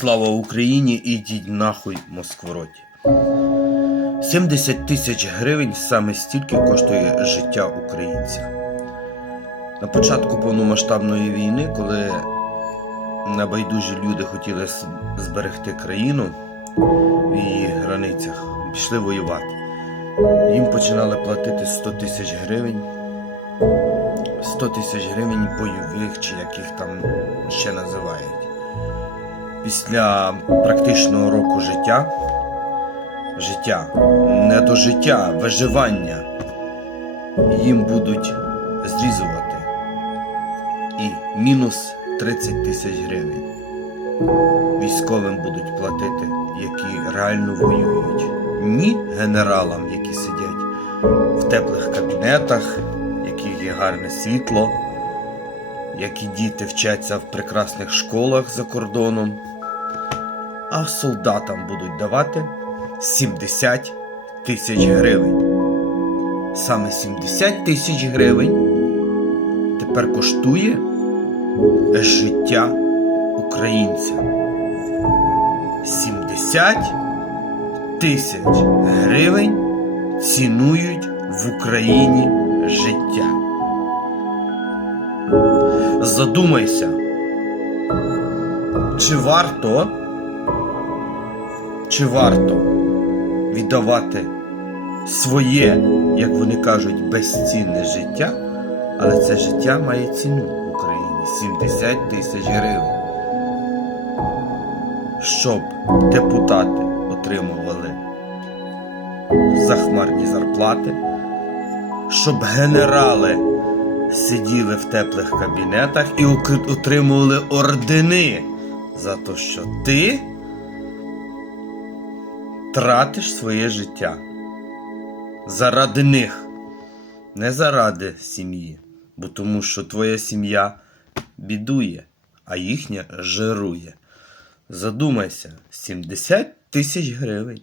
Слава Україні! Ідіть нахуй Москвороті. 70 тисяч гривень саме стільки коштує життя українця. На початку повномасштабної війни, коли небайдужі люди хотіли зберегти країну в її границях, пішли воювати. Їм починали платити 100 тисяч гривень. 100 тисяч гривень бойових, чи як їх там ще називають. Після практичного року життя, життя, не до життя, виживання, їм будуть зрізувати. І мінус 30 тисяч гривень. Військовим будуть платити, які реально воюють. Ні генералам, які сидять в теплих кабінетах, яких є гарне світло, які діти вчаться в прекрасних школах за кордоном, а солдатам будуть давати 70 тисяч гривень. Саме 70 тисяч гривень тепер коштує життя українця. 70 тисяч гривень цінують в Україні життя. Задумайся, чи варто, чи варто віддавати своє, як вони кажуть, безцінне життя, але це життя має ціну в Україні 70 тисяч гривень. Щоб депутати отримували захмарні зарплати, щоб генерали сиділи в теплих кабінетах і отримували ордени за те, що ти тратиш своє життя заради них, не заради сім'ї, бо тому що твоя сім'я бідує, а їхня жирує. Задумайся, 70 тисяч гривень.